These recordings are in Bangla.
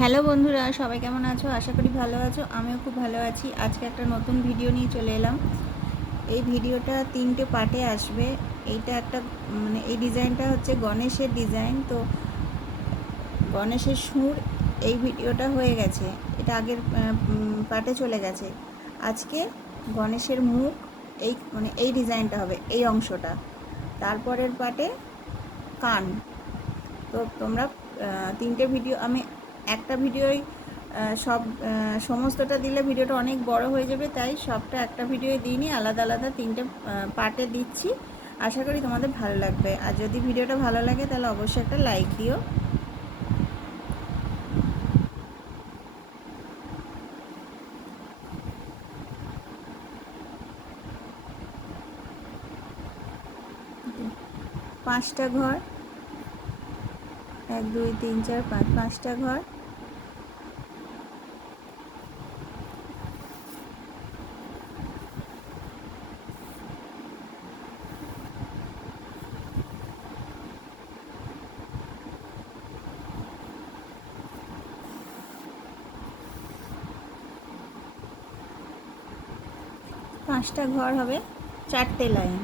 হ্যালো বন্ধুরা, সবাই কেমন আছো? আশা করি ভালো আছো। আমিও খুব ভালো আছি। আজকে একটা নতুন ভিডিও নিয়ে চলে এলাম। এই ভিডিওটা তিনটে পার্টে আসবে। এইটা একটা মানে এই ডিজাইনটা হচ্ছে গণেশের ডিজাইন। তো গণেশের সুর এই ভিডিওটা হয়ে গেছে। এটা আগের পার্টে চলে গেছে। আজকে গণেশের মুখ, এই মানে এই ডিজাইনটা হবে, এই অংশটা। তারপরের পার্টে কান। তো তোমরা তিনটে ভিডিও, আমি একটা ভিডিওই সব সমস্তটা দিলে ভিডিওটা অনেক বড় হয়ে যাবে, তাই সবটা একটা ভিডিওই দিইনি, আলাদা আলাদা তিনটে পার্টে দিচ্ছি। আশা করি তোমাদের ভালো লাগবে। আর যদি ভিডিওটা ভালো লাগে তাহলে অবশ্যই একটা লাইক দিও। পাঁচটা ঘর। এক, দুই, তিন, চার, পাঁচ, পাঁচটা ঘর। পাঁচটা ঘর হবে চারটে লাইন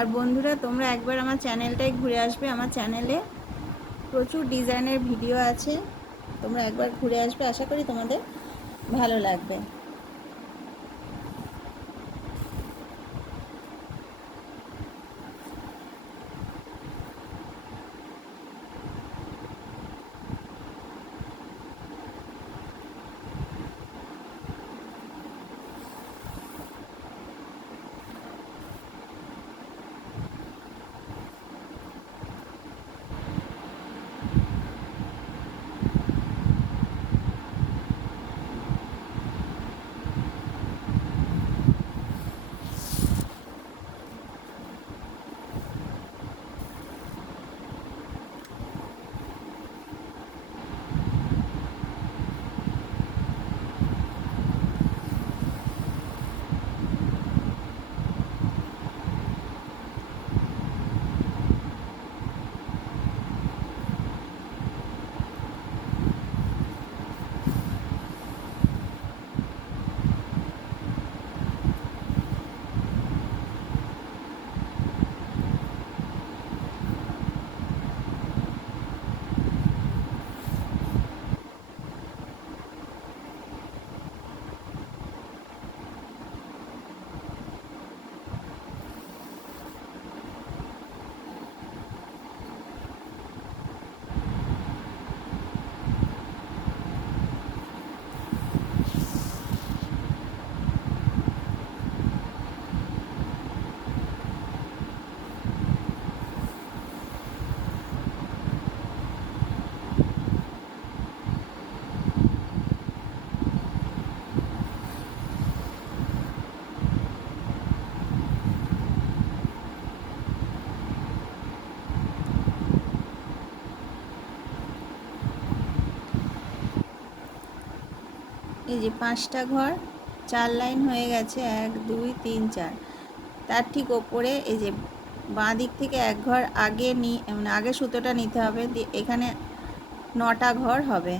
আর বন্ধুরা, তোমরা একবার আমার চ্যানেলটাই ঘুরে আসবে। আমার চ্যানেলে প্রচুর ডিজাইনের ভিডিও আছে। তোমরা একবার ঘুরে আসবে। আশা করি তোমাদের ভালো লাগবে। এই যে পাঁচটা ঘর, চার লাইন হয়ে গেছে, এক, দুই, তিন, চার। তার ঠিক ওপরে এই যে বাঁ দিক থেকে এক ঘর আগে নি মানে আগে সুতোটা নিতে হবে এখানে নটা ঘর হবে।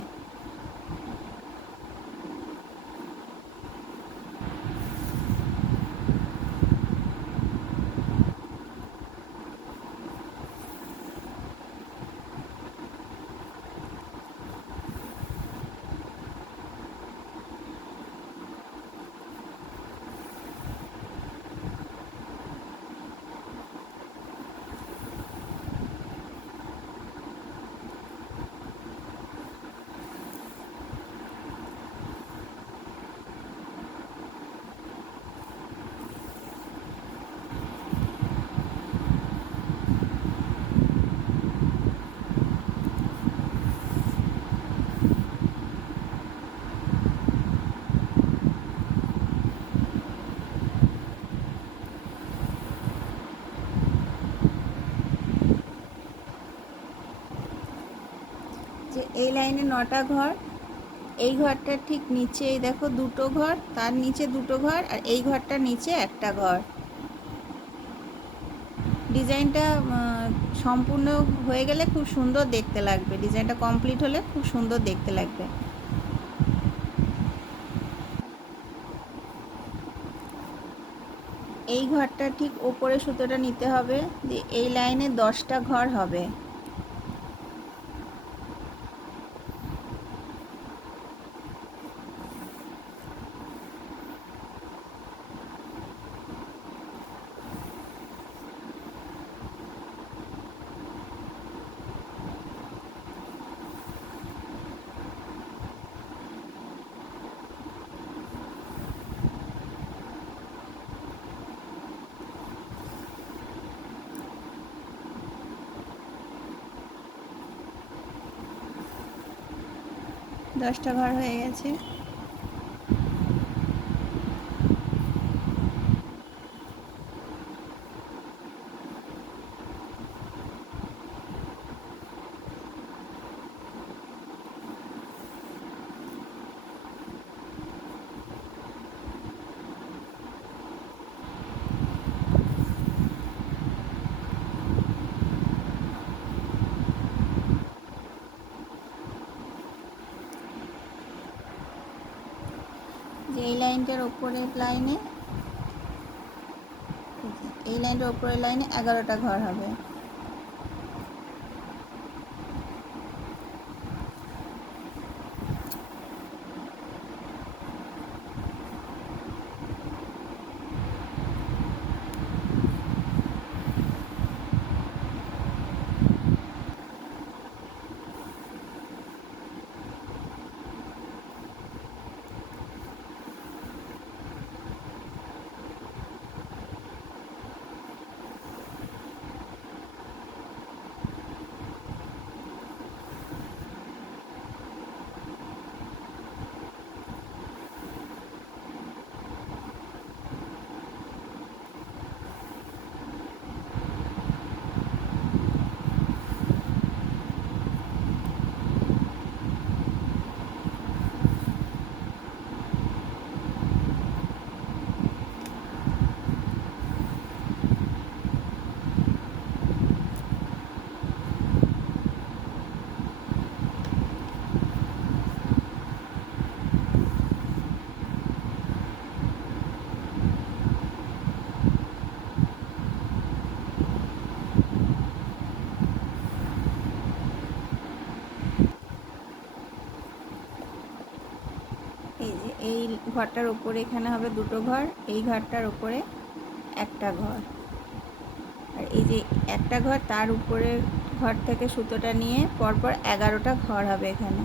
লাইনে নটা ঘর, এই ঘরটার ঠিক নিচে এই দেখো দুটো ঘর, তার নিচে দুটো ঘর আর এই ঘরটার নিচে একটা ঘর। ডিজাইনটা সম্পূর্ণ হয়ে গেলে খুব সুন্দর দেখতে লাগবে। ডিজাইনটা কমপ্লিট হলে খুব সুন্দর দেখতে লাগবে। এই ঘরটা ঠিক ওপরে সুতোটা নিতে হবে দিয়ে এই লাইনে দশটা ঘর হবে। দশটা ঘর হয়ে গেছে। যে এই লাইনটার ওপরের লাইনে এই লাইনটার ওপরের লাইনে এগারোটা ঘর হবে এই যে এই ঘরটার উপরে এখানে হবে দুটো ঘর, এই ঘরটার উপরে একটা ঘর। আর এই যে একটা ঘর, তার উপরে ঘর থেকে সুতোটা নিয়ে পরপর এগারোটা ঘর হবে এখানে।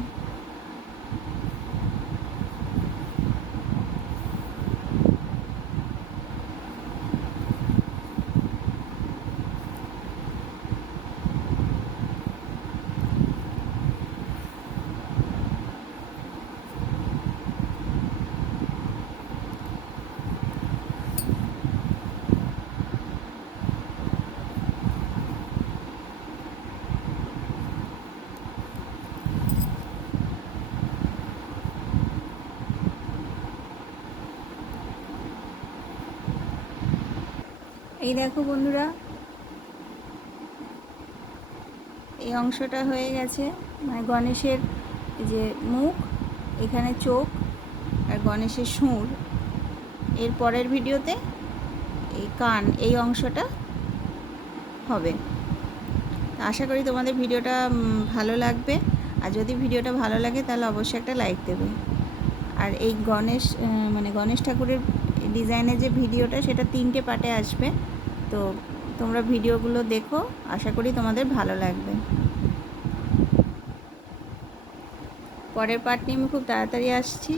এই দেখো বন্ধুরা, এই অংশটা হয়ে গেছে মানে গণেশের যে মুখ, এখানে চোখ আর গণেশের সুর। এর পরের ভিডিওতে এই কান, এই অংশটা হবে। আশা করি তোমাদের ভিডিওটা ভালো লাগবে। আর যদি ভিডিওটা ভালো লাগে, তাহলে অবশ্যই একটা লাইক দেবে। আর এই গণেশ মানে গণেশ ঠাকুরের ডিজাইনের যে ভিডিওটা, সেটা তিনটে পার্টে আসবে। তো তোমরা ভিডিওগুলো দেখো, আশা করি তোমাদের ভালো লাগবে। পরের পার্ট নিয়ে আমি খুব তাড়াতাড়ি আসছি।